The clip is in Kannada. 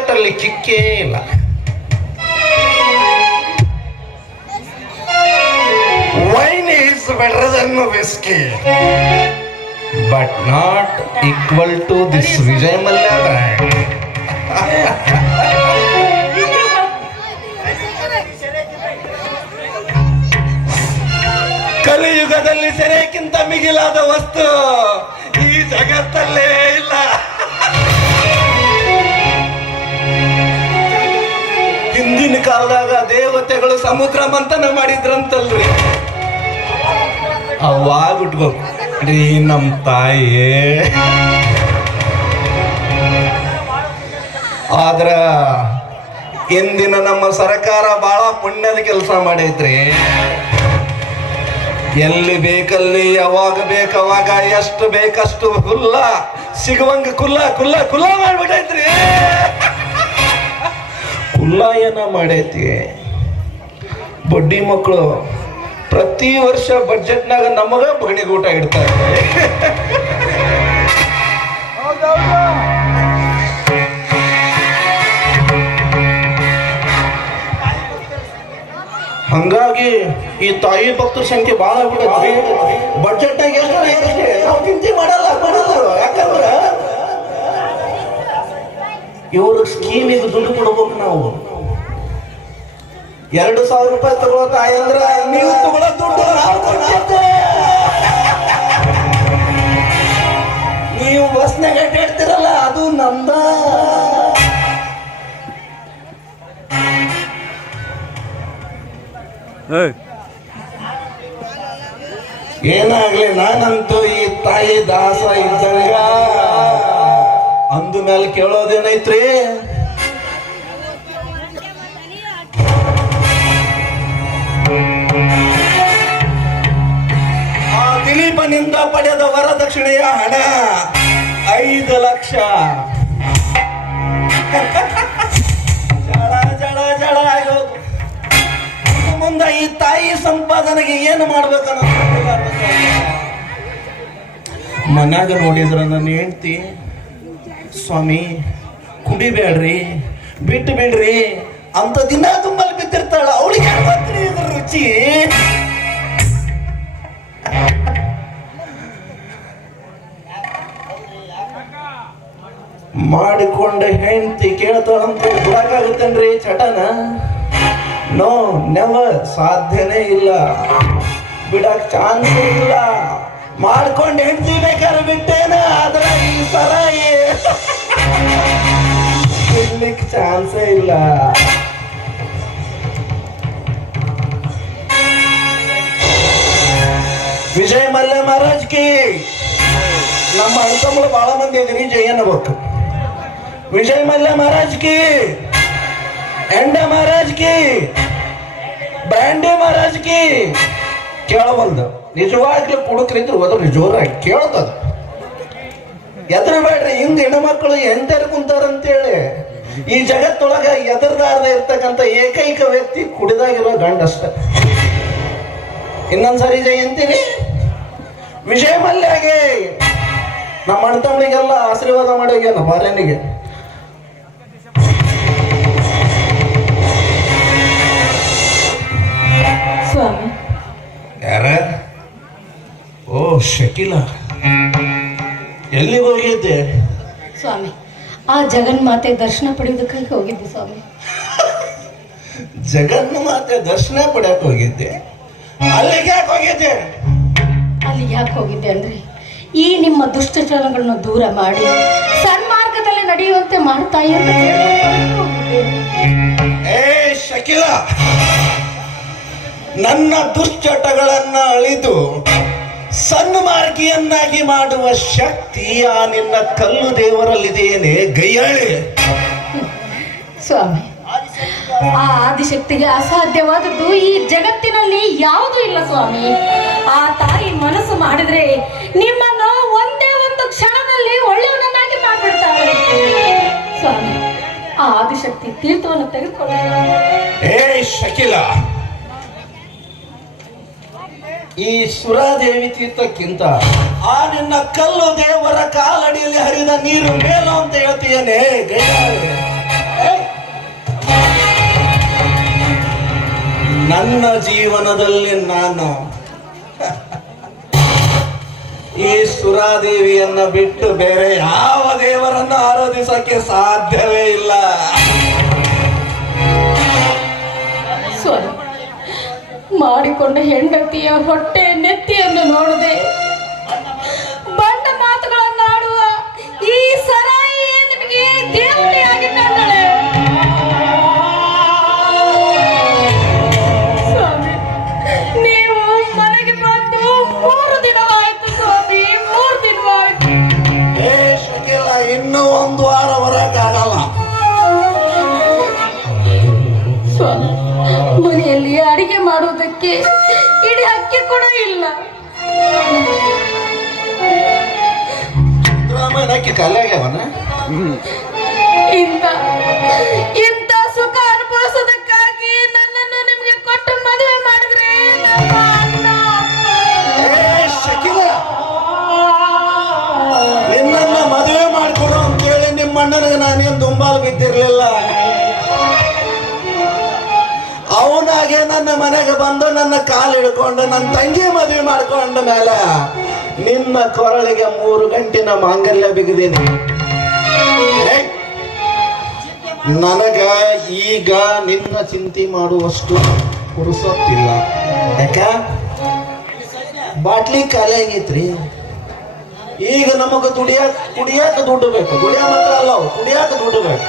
ಕ್ರಿಕೆಟಲ್ಲಿ ಕಿಕ್ಕೇ ಇಲ್ಲ. Wine is better than whisky but not equal to this Vijay Mallya ಕಲಿಯುಗದಲ್ಲಿ ಸೆರೆಕ್ಕಿಂತ ಮಿಗಿಲಾದ ವಸ್ತು ಈ ಜಗತ್ತಲ್ಲೇ ಸಮುದ್ರ ಮಂಥನ ಮಾಡಿದ್ರಂತಲ್ರಿ. ಅವಾಗ ಉಟ್ಕೋ. ರೀ ನಮ್ಮ ತಾಯಿ. ಆದ್ರ ಇಂದಿನ ನಮ್ಮ ಸರ್ಕಾರ ಬಹಳ ಪುಣ್ಯದ ಕೆಲಸ ಮಾಡೈತ್ರಿ. ಎಲ್ಲಿ ಬೇಕಲ್ಲಿ ಯಾವಾಗ ಬೇಕವಾಗ ಎಷ್ಟು ಬೇಕಷ್ಟು ಹುಲ್ಲ ಸಿಗುವಂಗ ಕುಲ್ಲ ಕುಲ್ಲ ಕುಲ್ಲ ಮಾಡ್ಬಿಟ್ಟೈತ್ರಿ. ಕುಲ್ಲ ಏನ ಮಾಡೈತಿ? ಬಡ್ಡಿ ಮಕ್ಕಳು ಪ್ರತಿ ವರ್ಷ ಬಡ್ಜೆಟ್ನಾಗ ನಮಗ ಊಟ ಇಡ್ತಾರೆ. ಹಂಗಾಗಿ ಈ ತಾಯಿ ಭಕ್ತರ ಸಂಖ್ಯೆ ಬಹಳ ಆಗ್ಬಿಡತ್ರಿ ಐತಷ್ಟೇ ನಾವು ಚಿಂತೆ ಮಾಡಲ್ಲ ಮಾಡಲ್ಲ. ಯಾಕಂದ್ರ ಇವ್ರ ಸ್ಕೀಮಿಗೆ ದುಡ್ಡು ಕೊಡ್ಬೇಕು ನಾವು. ಎರಡು ಸಾವಿರ ರೂಪಾಯಿ ತಗೊಳ್ಳೋ ತಾಯಿ ಅಂದ್ರ ನೀವು ತಗೊಳ್ಳೋ ದುಡ್ಡು ನಾವು ಬಸ್ನಾಗ ಅಡ್ಡಾಡ್ತಿರಲ್ಲ ಅದು ನಮ್ದ. ಏನಾಗ್ಲಿ ನಾನಂತೂ ಈ ತಾಯಿ ದಾಸ ಇದ್ದಂಗ. ಅಂದ ಮೇಲೆ ಕೇಳೋದೇನೈತ್ರಿ? ವರದಕ್ಷಿಣೆಯ ಹಣ. ಐದು ಲಕ್ಷ. ಜಳ ಜಳ ಜಳ ಮುಂದೆ ಈ ತಾಯಿ ಸಂಪಾದನೆಗೆ ಏನು ಮಾಡ್ಬೇಕನ್ನೋ ಮನ್ಯಾಗ ನೋಡಿದ್ರ ನನ್ನ ಹೆಂಡ್ತಿ, ಸ್ವಾಮಿ, ಕುಡಿಬೇಡ್ರಿ ಬಿಟ್ಟು ಬಿಡ್ರಿ ಅಂತ ದಿನ ತುಂಬಲ್ಲಿ ಬಿದ್ದಿರ್ತಾಳ ಅವಳಿಗೆ ಇದ್ರ ರುಚಿ? ಮಾಡಿಕೊಂಡ ಹೆಂಡತಿ ಕೇಳ್ತಾಳಂತ ಬಿಡಕ್ಕಾಗುತ್ತೇನ್ರಿ ಚಟನ? ನೋ ನೆವ ಸಾಧ್ಯನೇ ಇಲ್ಲ. ಬಿಡಕ್ ಚಾನ್ಸ್ ಇಲ್ಲ. ಮಾಡ್ಕೊಂಡು ಹೆಂಡತಿ ಬೇಕಾದ್ರೆ ಬಿಟ್ಟೇನ, ಆದ್ರೆ ಈ ಸಲ ಬಿಡ್ಲಿಕ್ಕೆ ಚಾನ್ಸೇ ಇಲ್ಲ. ವಿಜಯ್ ಮಲ್ಯ ಮಹಾರಾಜ್ ಕಿ, ನಮ್ಮ ಅಣ್ತಮ್ಮಳು ಬಹಳ ಮಂದಿ ಇದ್ರಿ ಜಯನ ಬೇಕು ವಿಜಯ್ ಮಲ್ಯ ಮಹಾರಾಜ್ ಕಿ ಎಂಡ ಮಹಾರಾಜ್ ಕಿ ಬ್ಯಾಂಡೆ ಮಹಾರಾಜ್ ಕಿ. ಕೇಳಬಲ್ದು ನಿಜವಾಗ್ಲೂ ಕುಡುಕ್ರಿಂದ ಹೋದ್ರೆ ಜೋರಾಗಿ ಕೇಳ್ತದ ಎದ್ರ ಬೇಡ್ರಿ ಹಿಂದ್ ಹೆಣ್ಮಕ್ಳು ಎಂಟರ್ ಕುಂತಾರಂತೇಳಿ ಈ ಜಗತ್ತೊಳಗ ಎದರ್ದಾರ್ದ ಇರ್ತಕ್ಕಂಥ ಏಕೈಕ ವ್ಯಕ್ತಿ ಕುಡಿದಾಗಿರೋ ಗಂಡಷ್ಟ ಇನ್ನೊಂದ್ಸರಿ ಜಯಂತಿನಿ. ವಿಜಯ ಮಲ್ಯಾಗೆ ನಮ್ಮ ಅಣ್ತಮ್ಮನಿಗೆಲ್ಲ ಆಶೀರ್ವಾದ ಮಾಡೋಗ್ಯಾನ ಬಾರ್ಯನಿಗೆ ಯಾರ? ಓ ಶಕಿಲ. ಎಲ್ಲಿಗೆ ಹೋಗಿದ್ದೆ? ಸ್ವಾಮಿ ಆ ಜಗನ್ಮಾತೆ ದರ್ಶನ ಪಡೆಯೋದಕ್ಕಾಗಿ ಹೋಗಿದ್ದೆ ಸ್ವಾಮಿ. ಜಗನ್ಮಾತೆ ದರ್ಶನ ಪಡೆಯಕ್ಕೆ ಹೋಗಿದ್ದೆ? ಅಲ್ಲಿಗೆ ಯಾಕೆ ಹೋಗಿದ್ದೆ? ಅಲ್ಲಿ ಯಾಕೆ ಹೋಗಿದ್ದೆ ಅಂದ್ರೆ ಈ ನಿಮ್ಮ ದುಷ್ಟಚರಣಗಳನ್ನು ದೂರ ಮಾಡಿ ಸನ್ಮಾರ್ಗದಲ್ಲಿ ನಡೆಯುವಂತೆ ಮಾಡ್ತಾ ಶಕಿಲ. ನನ್ನ ದುಶ್ಚಟಗಳನ್ನ ಅಳಿದು ಸನ್ಮಾರ್ಗಿಯನ್ನಾಗಿ ಮಾಡುವ ಶಕ್ತಿ ಆ ನಿನ್ನ ಕಲ್ಲು ದೇವರಲ್ಲಿದೆಯೇನೆ ಗೈಯಾಳೆ. ಸ್ವಾಮಿ ಆ ಆದಿಶಕ್ತಿಗೆ ಅಸಾಧ್ಯವಾದದ್ದು ಈ ಜಗತ್ತಿನಲ್ಲಿ ಯಾವುದೂ ಇಲ್ಲ ಸ್ವಾಮಿ. ಆ ತಾಯಿ ಮನಸ್ಸು ಮಾಡಿದ್ರೆ ನಿಮ್ಮನ್ನು ಒಂದೇ ಒಂದು ಕ್ಷಣದಲ್ಲಿ ಒಳ್ಳೆಯವನನ್ನಾಗಿ ಮಾಡಿಬಿಡ್ತಾರೆ ಸ್ವಾಮಿ ಆ ಆದಿಶಕ್ತಿ ತೀರ್ಥವನ್ನು ತೆಗೆದುಕೊಳ್ಳಿ. ಏ ಶಕಿಲ ಈ ಸುರಾದೇವಿ ತೀರ್ಥಕ್ಕಿಂತ ಆ ನಿನ್ನ ಕಲ್ಲು ದೇವರ ಕಾಲಡಿಯಲ್ಲಿ ಹರಿದ ನೀರು ಮೇಲು ಅಂತ ಹೇಳ್ತೀಯನೇ. ನನ್ನ ಜೀವನದಲ್ಲಿ ನಾನು ಈ ಸುರಾದೇವಿಯನ್ನ ಬಿಟ್ಟು ಬೇರೆ ಯಾವ ದೇವರನ್ನ ಆರಾಧಿಸಕ್ಕೆ ಸಾಧ್ಯವೇ ಇಲ್ಲ ಮಾಡಿಕೊಂಡ ಹೆಂಡತಿಯ ಹೊಟ್ಟೆ ನೆತ್ತಿಯನ್ನು ನೋಡದೆ ಮಾಡುವುದಕ್ಕೆ ಇಡೀ ಅಕ್ಕಿ ಕೂಡ ಇಲ್ಲ. ರಾಮಾಯಣಕ್ಕೆ ಕಲ್ಲಾಗ್ಯವನ ಇಂತ ಇಂಥ ನನ್ನ ಮನೆಗೆ ಬಂದು ನನ್ನ ಕಾಲು ಹಿಡ್ಕೊಂಡು ನನ್ನ ತಂಗಿ ಮದುವೆ ಮಾಡ್ಕೊಂಡ ಮೇಲೆ ನಿನ್ನ ಕೊರಳಿಗೆ ಮೂರು ಗಂಟಿನ ಮಾಂಗಲ್ಯ ಬಿಗಿದೀನಿ! ನನಗ ಈಗ ನಿನ್ನ ಚಿಂತೆ ಮಾಡುವಷ್ಟು ಪುರುಸೊತ್ತಿಲ್ಲ. ಯಾಕ? ಬಾಟ್ಲಿ ಖಾಲಿ ಆಗೈತ್ರಿ. ಈಗ ನಮಗ ದುಡಿಯಾಕ ಕುಡಿಯಾಕ ದುಡ್ಡು ಬೇಕು. ದುಡಿಯ ಮಾತ್ರ ಅಲ್ಲ ಕುಡಿಯಾಕ ದುಡ್ಡು ಬೇಕು.